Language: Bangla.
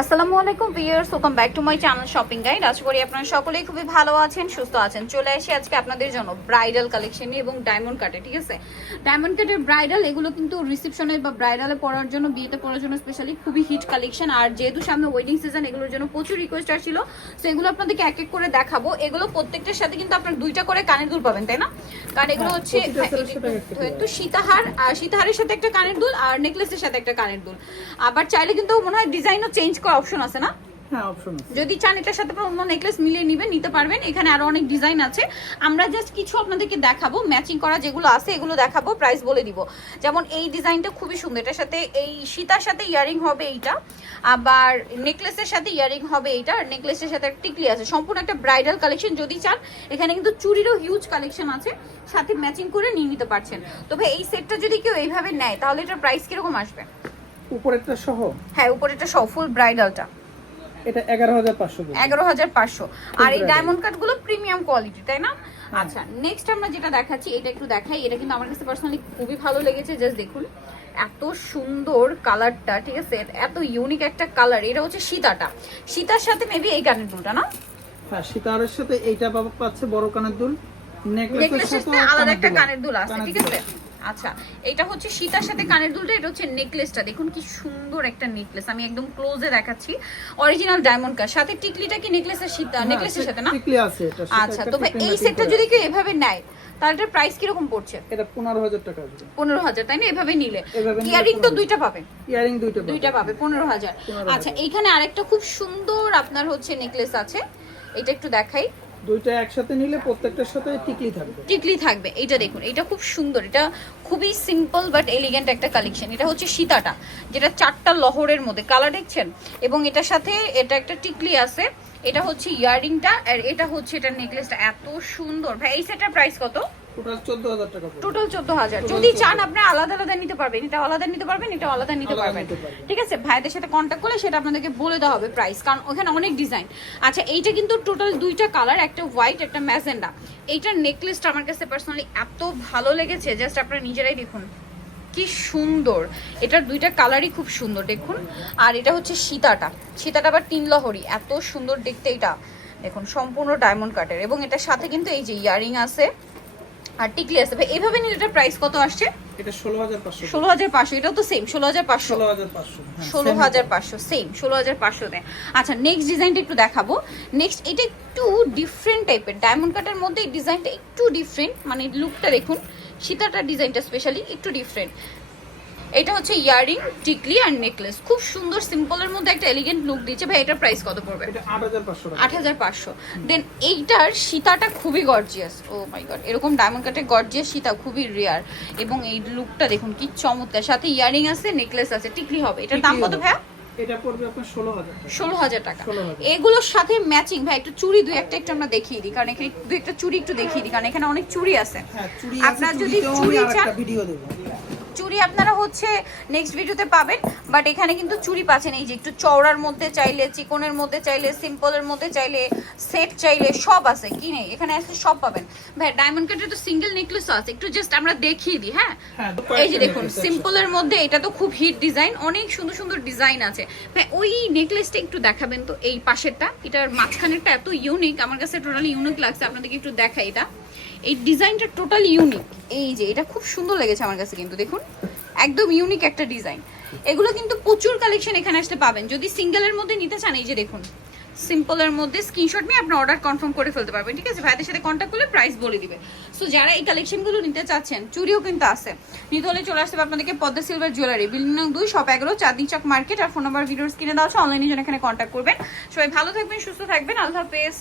আসসালামু আলাইকুম viewers, welcome back to my channel shopping guide. আশা করি আপনারা সকলেই খুবই ভালো আছেন, সুস্থ আছেন। চলে আসি আজকে আপনাদের জন্য ব্রাইডাল কালেকশন এবং ডায়মন্ড কাটে। ঠিক আছে, ডায়মন্ড কাটের ব্রাইডাল এগুলো কিন্তু রিসেপশনে বা ব্রাইডালে পরার জন্য, বিয়েতে পরার জন্য স্পেশালি খুবই হিট কালেকশন। আর যেহেতু সামনে ওয়েডিং সিজন, এগুলোর জন্য প্রচুর রিকোয়েস্ট আসছিল, সো এগুলো আপনাদেরকে এক এক করে দেখাবো। এগুলো প্রত্যেকটার সাথে কিন্তু আপনার দুইটা করে কানের দুল পাবেন, তাই না? কারণ এগুলো হচ্ছে একটু সীতাহার, আর সীতাহারের সাথে একটা কানের দুল আর নেকলেসের সাথে একটা কানের দুল। আবার চাইলে কিন্তু মনে হয় ডিজাইনও চেঞ্জ করার অপশন আছে না? হ্যাঁ, অপশন আছে। যদি চান এটার সাথে অন্য নেকলেস মিলিয়ে নিতে পারবেন। এখানে আরো অনেক ডিজাইন আছে, আমরা জাস্ট কিছু আপনাদেরকে দেখাবো। ম্যাচিং করা যেগুলো আছে এগুলো দেখাবো, প্রাইস বলে দিব। যেমন এই ডিজাইনটা খুবই সুন্দর, এটার সাথে এই সীতার সাথে ইয়ারিং হবে এইটা, আবার নেকলেসের সাথে ইয়ারিং হবে এইটা, আর নেকলেসের সাথে টিকলি আছে। সম্পূর্ণ একটা ব্রাইডাল কালেকশন। যদি চান এখানে কিন্তু চুড়িরও হিউজ কালেকশন আছে, সাথে ম্যাচিং করে নিয়ে নিতে পারছেন। তবে এই সেটটা যদি কেউ এইভাবে নেয় তাহলে এটার প্রাইস কিরকম আসবে? উপরেরটা সহ? হ্যাঁ, উপরেরটা সহ ফুল ব্রাইডালটা এটা 11500। 11500। আর এই ডায়মন্ড কাট গুলো প্রিমিয়াম কোয়ালিটি, তাই না? আচ্ছা, নেক্সট আমরা যেটা দেখাচ্ছি এটা একটু দেখাই। এটা কিন্তু আমার কাছে পার্সোনালি খুবই ভালো লেগেছে। জাস্ট দেখুন এত সুন্দর কালারটা, ঠিক আছে? এত ইউনিক একটা কালার। এটা হচ্ছে সীতাটা, সীতার সাথে মেবি এই কানের দুলটা না? হ্যাঁ, সীতারের সাথে এইটা পাচ্ছে বড় কানের দুল, নেকলেসের সাথে আলাদা একটা কানের দুল আছে, ঠিক আছে? আচ্ছা, এটা হচ্ছে সীতার সাথে কানের দুলটা, এটা হচ্ছে নেকলেসটা। দেখুন কি সুন্দর একটা নেকলেস, আমি একদম ক্লোজে দেখাচ্ছি। অরিজিনাল ডায়মন্ড কাট, সাথে টিকলিটা কি নেকলেসের সীতা নেকলেসের সাথে না? টিকলি আছে এটা। আচ্ছা, তবে এই সেটটা যদি কেউ এভাবে নেয় তাহলে এটার প্রাইস কিরকম পড়ছে? এটা 15000 টাকা আসবে। 15000, তাই না? এভাবে নিলে ইয়ারিং তো দুইটা পাবেন, ইয়ারিং দুইটা পাবে 15000। আচ্ছা, এইখানে আরেকটা খুব সুন্দর আপনার হচ্ছে নেকলেস আছে, এটা একটু দেখাই। দুইটা একসাথে নিলে প্রত্যেকটার সাথে টিকলি থাকবে। এইটা দেখুন, এটা খুব সুন্দর, এটা খুবই সিম্পল বাট এলিগেন্ট একটা কালেকশন। এটা হচ্ছে সীতাটা, যেটা 4টা লহরের মধ্যে কালার দেখছেন, এবং এটার সাথে এটা একটা টিকলি আছে। এটা হচ্ছে ইয়ারিংটা, আর এটা হচ্ছে এটা নেকলেসটা। এত সুন্দর ভাই। এই সেটটার প্রাইস কত? টোটাল 14000 টাকা। টোটাল 14000। যদি চান আপনারা আলাদা আলাদা নিতে পারবেন, এটা আলাদা নিতে পারবেন, এটা আলাদা নিতে পারবেন, ঠিক আছে? ভাইদের সাথে কন্ট্যাক্ট করলে সেটা আপনাদেরকে বলে দেওয়া হবে প্রাইস, কারণ ওখানে অনেক ডিজাইন। আচ্ছা, এইটা কিন্তু টোটাল দুইটা কালার, একটা হোয়াইট একটা ম্যাজেন্ডা। এইটার নেকলেসটা আমার কাছে পার্সোনালি এত ভালো লেগেছে, জাস্ট আপনারা নিজেরাই দেখুন কি সুন্দর। এটার দুইটা কালারই খুব সুন্দর, দেখুন। আর এটা হচ্ছে সীতাটা, সীতাটা আবার 3 লহরি, এত সুন্দর দেখতে। এটা দেখুন সম্পূর্ণ ডায়মন্ড কাটের, এবং এটার সাথে কিন্তু এই যে ইয়ারিং আছে আর টিকলি আছে। ভাই এইভাবে নিলে এটার প্রাইস কত আসছে? এটা 16500। 16500, এটাও তো সেম 16500। 16500 সেম 16500 দেয়। আচ্ছা, নেক্সট ডিজাইনটা একটু দেখাবো। নেক্সট এটা একটু ডিফারেন্ট টাইপের, ডায়মন্ড কাটের মধ্যে এই ডিজাইনটা একটু ডিফারেন্ট, মানে লুকটা দেখুন, সীতাটার ডিজাইনটা স্পেশালি একটু ডিফারেন্ট। এটা হচ্ছে ইয়ারিং, টিকলি আর নেকলেস, খুব সুন্দর সিম্পলের মধ্যে একটা এলিগেন্ট লুক দিচ্ছে। ভাই এটার প্রাইস কত পড়বে? এটা 8500 টাকা। 8500। দেন এইটার সীতাটা খুবই গর্জিয়াস। ও মাই গড, এরকম ডায়মন্ড কাটের গর্জিয়াস সীতা খুবই রেয়ার, এবং এই লুকটা দেখুন কি চমৎকার। সাথে ইয়ারিং আছে, নেকলেস আছে, টিকলি হবে। এটার দাম কত ভাইয়া? এটা পড়বে আপনার 16000 টাকা। 16000 টাকা। এগুলোর সাথে ম্যাচিং ভাই একটু চুড়ি দুই একটা একটু আমরা দেখিয়ে দিই, কারণ এখানে দুই একটা চুড়ি একটু দেখিয়ে দিই, কারণ এখানে অনেক চুড়ি আছে। হ্যাঁ, চুড়ি আছে। আপনারা যদি চুড়ি চান ভিডিও দেব। চুড়ি আপনারা হচ্ছে নেক্সট ভিডিওতে পাবেন, বাট এখানে কিন্তু চুড়ি পাচ্ছেন এই যে একটু চওড়ার মধ্যে চাইলে, চিকনের মধ্যে চাইলে, সিম্পলের মধ্যে চাইলে, সেট চাইলে, সব আছে। কি নেই এখানে আসলে সব পাবেন ভাই। ডায়মন্ড কাটের তো সিঙ্গেল নেকলেস আছে, একটু জাস্ট আমরা দেখিয়ে দিই। হ্যাঁ, এই যে দেখুন সিম্পলের মধ্যে এটা তো খুব হিট ডিজাইন, অনেক সুন্দর সুন্দর ডিজাইন আছে ভাই। ওই নেকলেসটা একটু দেখাবেন তো, এই পাশেরটা, এটার মাঝখানেরটা এত ইউনিক, আমার কাছে টোটালি ইউনিক লাগছে। আপনাদেরকে একটু দেখাই, এটা এই ডিজাইনটা টোটালি ইউনিক। এই যে এটা খুব সুন্দর লেগেছে আমার কাছে, কিন্তু দেখুন একদম ইউনিক একটা ডিজাইন। এগুলো কিন্তু প্রচুর কালেকশন এখানে আসলে পাবেন। যদি সিঙ্গেলের মধ্যে নিতে চান, এই যে দেখুন সিম্পলের মধ্যে স্ক্রিনশট নিয়ে আপনি অর্ডার কনফার্ম করে ফেলতে পারবেন, ঠিক আছে? ভাইদের সাথে কন্ট্যাক্ট করলে প্রাইস বলে দিবে। সো যারা এই কালেকশনগুলো নিতে চাচ্ছেন, চুড়িও কিন্তু আছে, নিতে হলে চলে আসতে হবে আপনাদেরকে পদ্মা সিলভার জুয়েলারি, বিল্ডিং নং 2, শপ 11, চাঁদনী চক মার্কেট। আর ফোন নাম্বার ভিডিওস কিনে দেওয়া আছে, অনলাইনে জন্য এখানে কন্ট্যাক্ট করবেন। সবাই ভালো থাকবেন, সুস্থ থাকবেন, আল্লাহ হাফেজ।